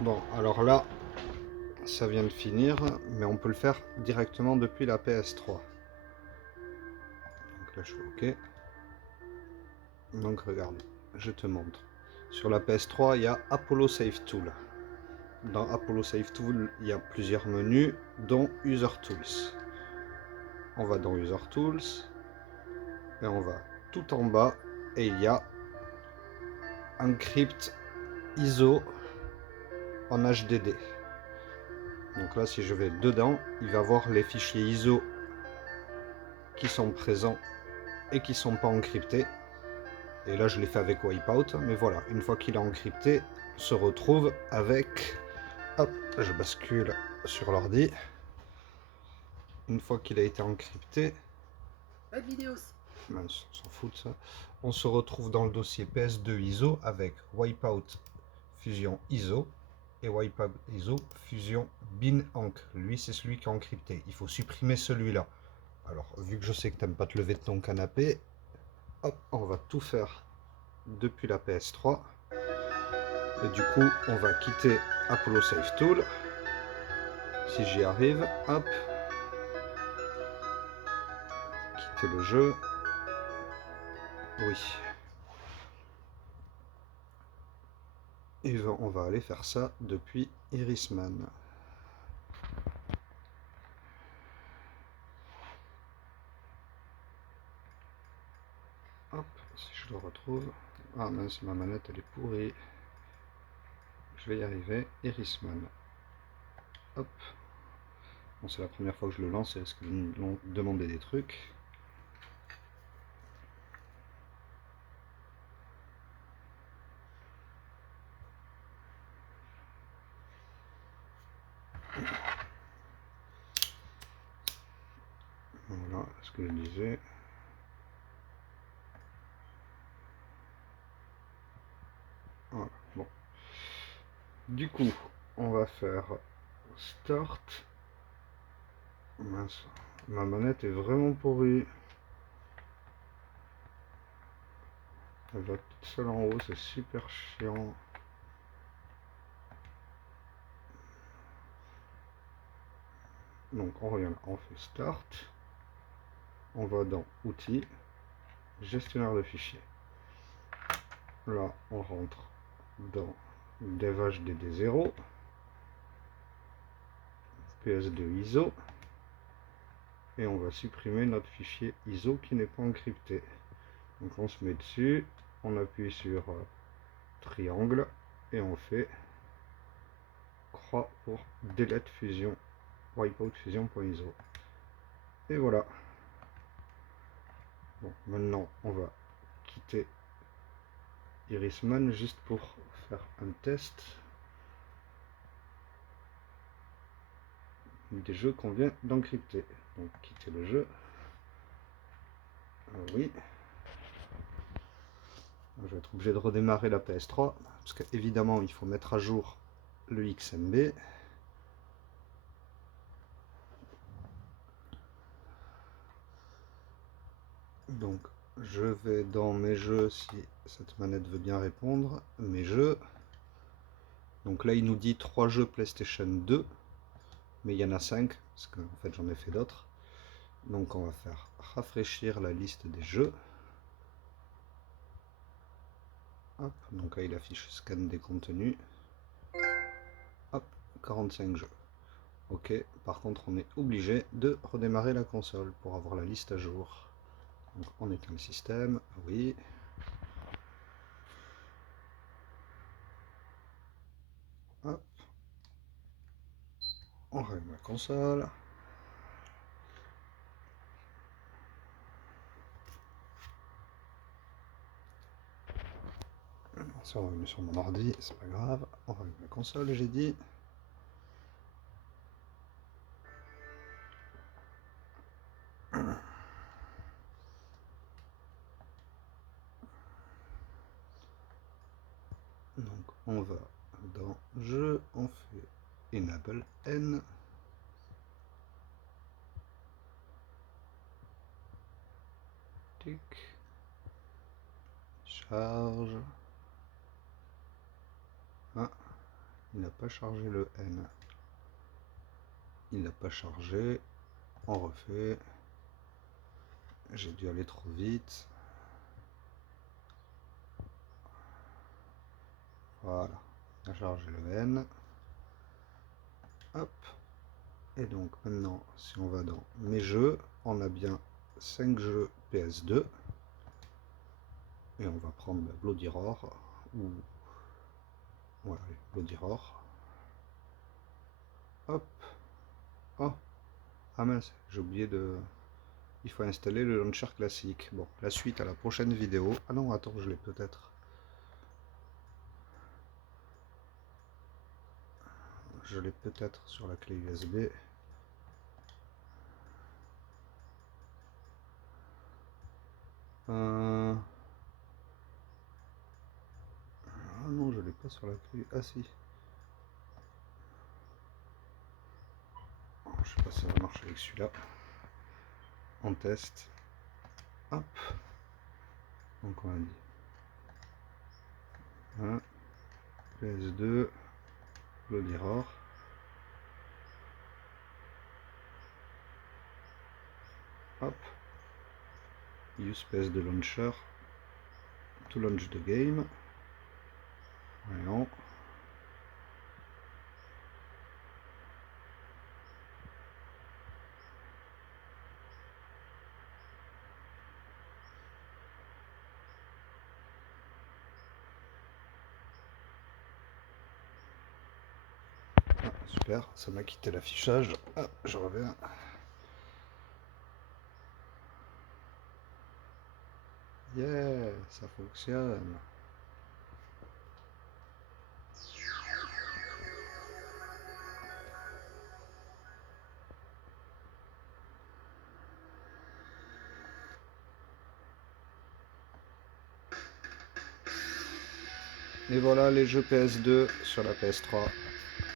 Bon, alors là, ça vient de finir, mais on peut le faire directement depuis la PS3. Donc là, je fais OK. Donc regarde, je te montre. Sur la PS3, il y a Apollo Save Tool. Dans Apollo Save Tool, il y a plusieurs menus, dont User Tools. On va dans User Tools, et on va tout en bas, et il y a Encrypt ISO en HDD. Donc là, si je vais dedans, il va voir les fichiers ISO qui sont présents et qui ne sont pas encryptés. Et là, je l'ai fait avec Wipeout, mais voilà, une fois qu'il est encrypté, on se retrouve avec... Hop, je bascule sur l'ordi. Une fois qu'il a été encrypté... Pas de vidéo. Mince, on s'en fout de ça. On se retrouve dans le dossier PS2 ISO avec Wipeout Fusion ISO et Wipeout ISO Fusion BinEnc. Lui, c'est celui qui est encrypté. Il faut supprimer celui-là. Alors, vu que je sais que tu n'aimes pas te lever de ton canapé, hop, on va tout faire depuis la PS3. Et du coup, on va quitter Apollo Save Tool. Si j'y arrive, hop. Quitter le jeu. Oui. Et on va aller faire ça depuis Irisman. Hop, si je le retrouve. Ah mince, ma manette elle est pourrie. Je vais y arriver. Irisman. Hop. Bon, c'est la première fois que je le lance. Est-ce qu'ils m'ont demandé des trucs? Voilà ce que je disais. Voilà, bon. Du coup, on va faire Start. Mince, ma manette est vraiment pourrie. Elle va toute seule en haut, c'est super chiant. Donc on revient, on fait Start. On va dans Outils, Gestionnaire de fichiers. Là, on rentre dans DevHDD0, PS2 ISO, et on va supprimer notre fichier ISO qui n'est pas encrypté. Donc on se met dessus, on appuie sur triangle, et on fait croix pour delete fusion, wipeout fusion.iso. Et voilà. Bon, maintenant on va quitter Irisman juste pour faire un test des jeux qu'on vient d'encrypter. Donc quitter le jeu. Oui. Je vais être obligé de redémarrer la PS3 parce qu'évidemment il faut mettre à jour le XMB. Donc je vais dans mes jeux si cette manette veut bien répondre. Mes jeux. Donc là il nous dit 3 jeux PlayStation 2. Mais il y en a 5 parce qu'en fait j'en ai fait d'autres. Donc on va faire rafraîchir la liste des jeux. Hop, donc là il affiche scan des contenus. Hop, 45 jeux. Ok, par contre on est obligé de redémarrer la console pour avoir la liste à jour. Donc on éteint le système, oui. Hop. On rallume la console. Ça on remet sur mon ordi, c'est pas grave. On rallume la console, j'ai dit. Donc on va dans jeu, on fait enable n. Tic. Charge. Ah. Il n'a pas chargé le N. Il n'a pas chargé. On refait. J'ai dû aller trop vite. Voilà. On a chargé le N. Hop. Et donc maintenant, si on va dans mes jeux, on a bien 5 jeux PS2. Et on va prendre Bloody Roar. Ou... Voilà, Bloody Roar. Hop. Oh. Ah mince, j'ai oublié de... Il faut installer le launcher classique. Bon, la suite à la prochaine vidéo. Ah non, attends, je l'ai peut-être. Je l'ai peut-être sur la clé USB. Ah non, je l'ai pas sur la clé. Ah si. Je sais pas si ça va marcher avec celui-là. On teste. Hop. Donc on a dit 1, PS2, Bloody Roar. Hop. Use PS2 launcher to launch the game. Voyons. Ah, super, ça m'a quitté l'affichage. Ah, je reviens. Yeah, ça fonctionne. Et voilà les jeux PS2 sur la PS3.